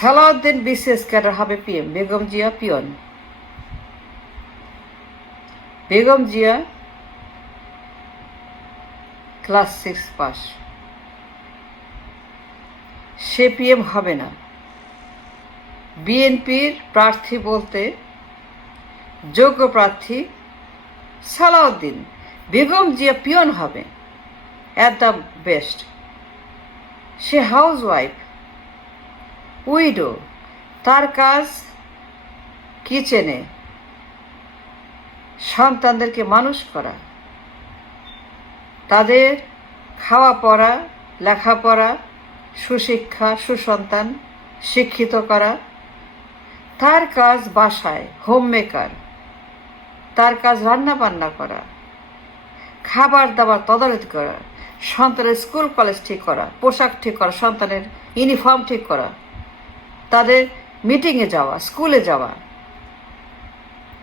Salauddin BCS cadre হবে PM, Begum Zia peon. Begum Zia class 6 পাস, সে পিএম হবে না। বিএনপির প্রার্থী বলতে যোগ্য প্রার্থী সালাউদ্দিন, বেগম জিয়া পিয়ন হবে অ্যাট দ্য বেস্ট। সে হাউস ওয়াইফ, উইডো, তার কাজ কিচেনে সন্তানদেরকে মানুষ করা, তাদের খাওয়া পড়া, লেখাপড়া, সুশিক্ষা, সুসন্তান শিক্ষিত করা। তার কাজ বাসায় হোম মেকার, তার কাজ রান্না বান্না করা, খাবার দাবার তদারকি করা, সন্তানের স্কুল কলেজ ঠিক করা, পোশাক ঠিক করা, সন্তানের ইউনিফর্ম ঠিক করা, তাদের মিটিংয়ে যাওয়া, স্কুলে যাওয়া।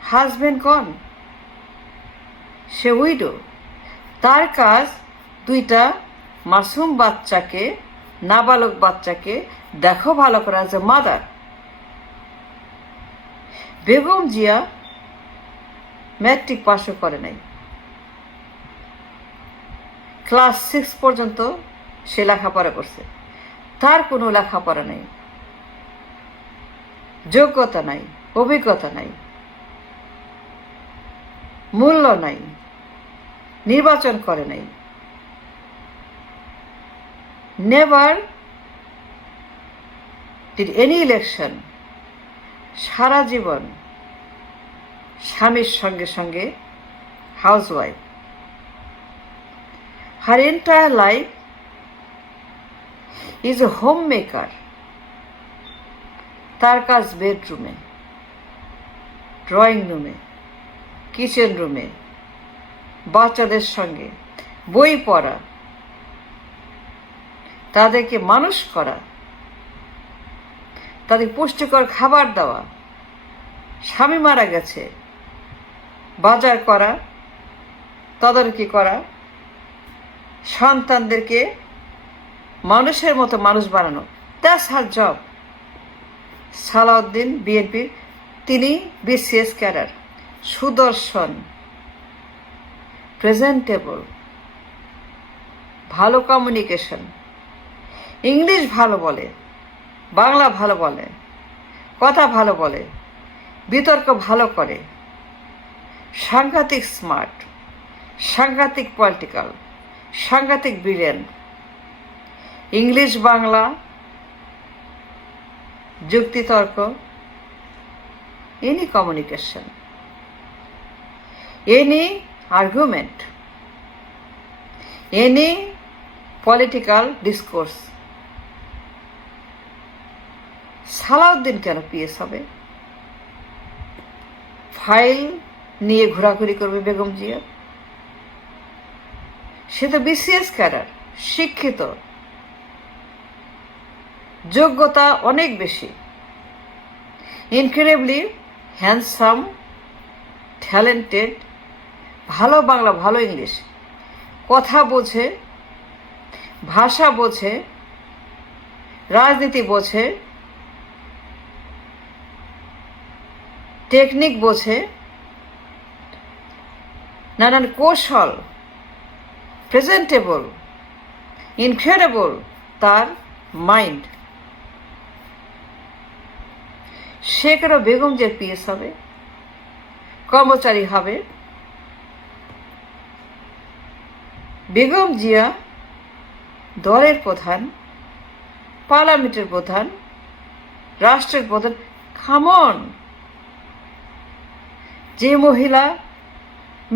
হাজবেন্ড কন, সে উইডো, তার কাজ দুইটা মাসুম বাচ্চাকে, নাবালক বাচ্চাকে দেখো ভালো করে as a mother. Begum Zia matric পাশও করে নাই, ক্লাস 6 পর্যন্ত সে লেখাপড়া করছে। তার কোনো লেখাপড়া নাই, যোগ্যতা নাই, অভিজ্ঞতা নাই, মূল্য নাই, নির্বাচন করে নাই, নেভার ডিড এনি ইলেকশন। সারা জীবন স্বামীর সঙ্গে সঙ্গে house wife. Her entire life is a home maker. তার কাজ বেডরুমে, ড্রয়িং রুমে, কিচেন রুমে, বাচ্চাদের সঙ্গে বই পড়া, তাদেরকে মানুষ করা, তাদের পুষ্টিকর খাবার দেওয়া। স্বামী মারা গেছে, বাজার করা, তদারকি করা, সন্তানদেরকে মানুষের মতো মানুষ বানানো। That's her job. সালাউদ্দিন বিএনপির, তিনি বিসিএস ক্যাডার, সুদর্শন, প্রেজেন্টেবল, ভালো কমিউনিকেশন, ইংলিশ ভালো বলে, বাংলা ভালো বলে, কথা ভালো বলে, বিতর্ক ভালো করে, সাংঘাতিক স্মার্ট, সাংঘাতিক পলিটিক্যাল, সাংঘাতিক ব্রিলিয়ান্ট। ইংলিশ বাংলা যুক্তিতর্ক, any communication, any argument, any political discourse. Salahuddin কেন পিএস হবে? ফাইল নিয়ে ঘোরাঘুরি করবে বেগম জিয়া? সে তো বিসিএস ক্যাডার, শিক্ষিত, যোগ্যতা অনেক বেশি, ইনক্রেডিবলি হ্যান্ডসাম, ট্যালেন্টেড, ভালো বাংলা, ভালো ইংলিশ, কথা বোঝে, ভাষা বোঝে, রাজনীতি বোঝে, টেকনিক বোঝে, নানান কৌশল, প্রেজেন্টেবল, ইনক্রেডিবল তার মাইন্ড। সে কেন বেগম জিয়ার পিএস হবে, কর্মচারী হবে? বেগম জিয়া দলের প্রধান, পার্লামেন্টের প্রধান, রাষ্ট্রের প্রধান। খামন, যে মহিলা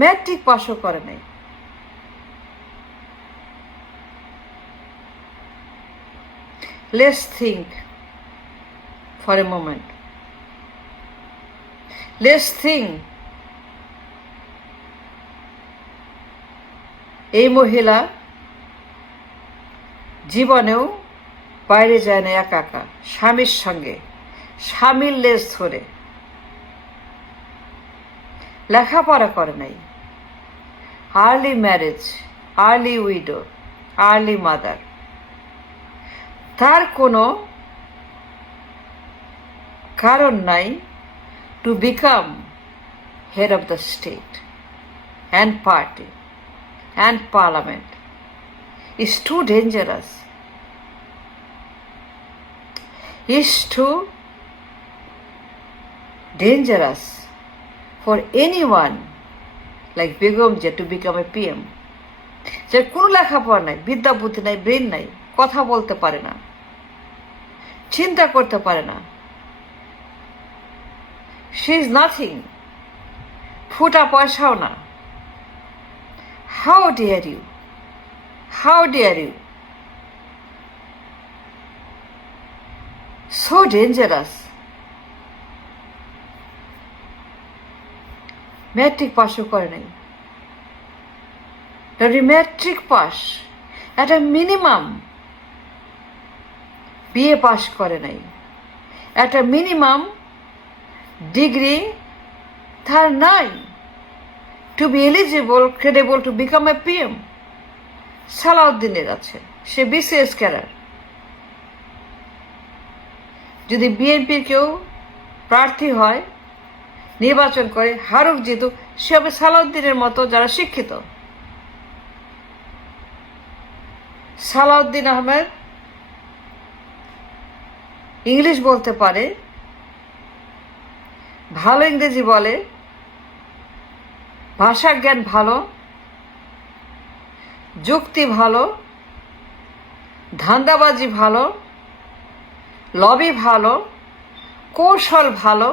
ম্যাট্রিক পাশও করে নাই, let's think for a moment. Let's think. এই মহিলা জীবনেও বাইরে যায় না একা একা, স্বামীর সঙ্গে, স্বামীর লেজ ধরে। লেখাপড়া করে নাই, early marriage, early widow, early mother. তার কোনো কারণ নাই to become head of the state and party and parliament is too dangerous. Is too dangerous for anyone like Begum Jia to become a PM. যে কোনো লেখাপড়া নাই, বিদ্যা বুদ্ধি নাই, ব্রেন নাই, কথা বলতে পারে না, চিন্তা করতে পারে না। She is nothing. ফুটা পয়সাও না। How dare you? How dare you? So dangerous. Matric পাশও করে নাই। ম্যাট্রিক পাস একটা মিনিমাম বিএ পাস করে নাই, একটা মিনিমাম ডিগ্রি তার নাই to be eligible credible to become a PM. সালাউদ্দিনের আছে, সে বিসিএস ক্যাডার। যদি বিএনপির কেউ প্রার্থী হয়, নির্বাচন করে, হারুক জিতুক, সে হবে সালাউদ্দিনের মতো যারা শিক্ষিত। সালাউদ্দিন আহমেদ ইংলিশ বলতে পারে, ভালো ইংরেজি বলে, ভাষা জ্ঞান ভালো, যুক্তি ভালো, ধান্দাবাজি ভালো, লবি ভালো, কৌশল ভালো,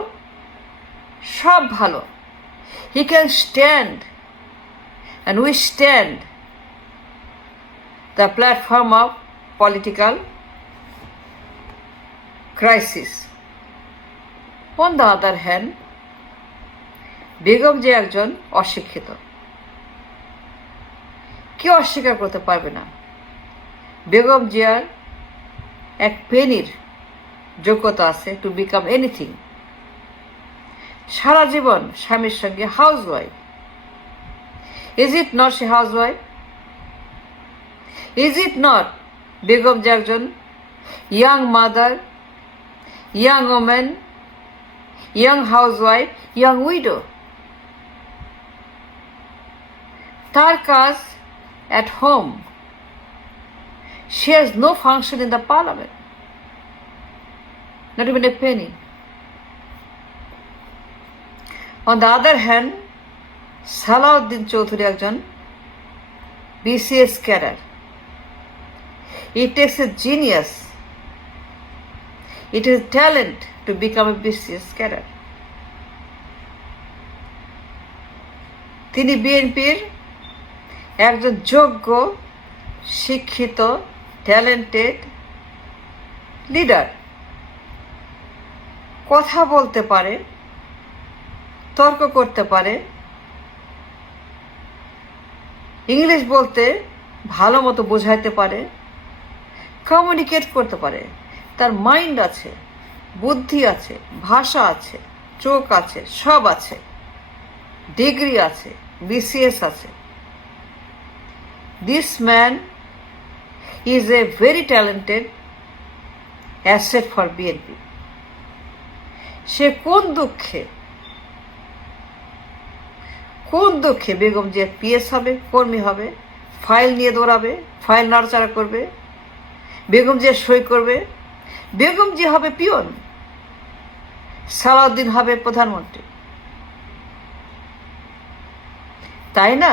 সব ভালো। He can stand and we stand the platform of political crisis. On the other hand, Begum যে একজন অশিক্ষিত, কেউ অস্বীকার করতে পারবে না। বেগম জিয়ার এক পেনির যোগ্যতা আছে টু বিকাম এনিথিং। সারা জীবন স্বামীর সঙ্গে house wife. Is it not say house wife? Is it not Begum যে একজন young mother, young woman, young housewife, young widow? তার কাজ at home. She has no function in the parliament, not even a penny. On the other hand, Salauddin Chowdhury একজন BCS cadre. It takes a genius, it is talent to become a BCS cadre. তিনি বিএনপির একজন যোগ্য, শিক্ষিত, talented leader. কথা বলতে পারে, তর্ক করতে পারে, ইংলিশ বলতে ভালো মতো বোঝাইতে পারে, কমিউনিকেট করতে পারে। তার মাইন্ড আছে, বুদ্ধি আছে, ভাষা আছে, চোখ আছে, সব আছে, ডিগ্রি আছে, বিসিএস আছে। This man is a very talented asset for BNP. সে কোন দুঃখে বেগম যে পিএস হবে, কর্মী হবে, ফাইল নিয়ে দৌড়াবে, ফাইল নাড়াচাড়া করবে, বেগম যে সই করবে, বেগম যে হবে পিয়ন, সালাউদ্দিন হবে প্রধানমন্ত্রী। তাই না?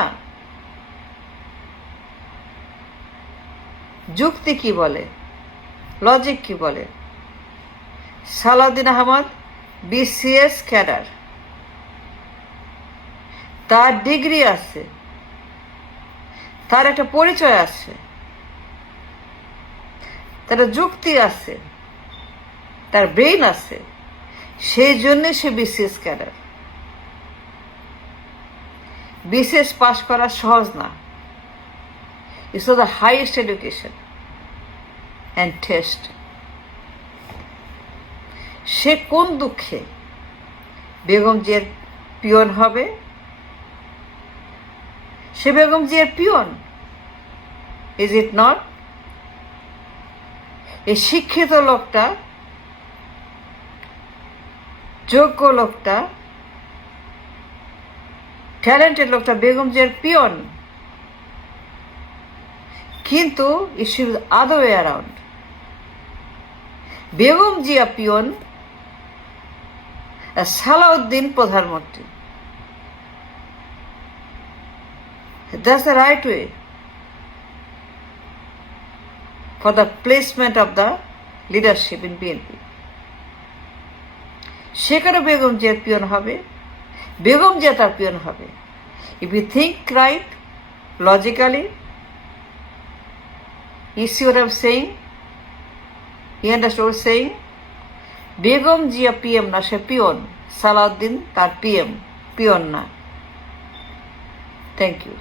যুক্তি কি বলে, লজিক কি বলে? সালাউদ্দিন আহমদ বিসিএস ক্যাডার, তার ডিগ্রি আছে, তার একটা পরিচয় আছে, তার যুক্তি আছে, তার ব্রেইন আছে, সেই জন্যে সে বিসিএস ক্যাডার। বিসিএস পাস করা সহজ না। It's the highest education and test. সে কোন দুঃখে বেগম জিয়ার পিয়ন হবে? সে বেগম জিয়ার পিয়ন, ইজ ইট নট? এই শিক্ষিত লোকটা যোগ্য লোকটা, ট্যালেন্টেড লোকটা বেগম জিয়ার পিয়ন, কিন্তু issue other way around. Begum Zia peon, Salauddin প্রধানমন্ত্রী। That's the right way for the placement of the leadership in BNP. সেখানে বেগম জিয়ার পিয়ন হবে, বেগম জিয়া তার পিয়ন হবে। If you think right, logically, you see what I'm saying? You understand what I'm saying? Begum Zia PM না, সে peon. Salauddin তার PM, peon না। Thank you.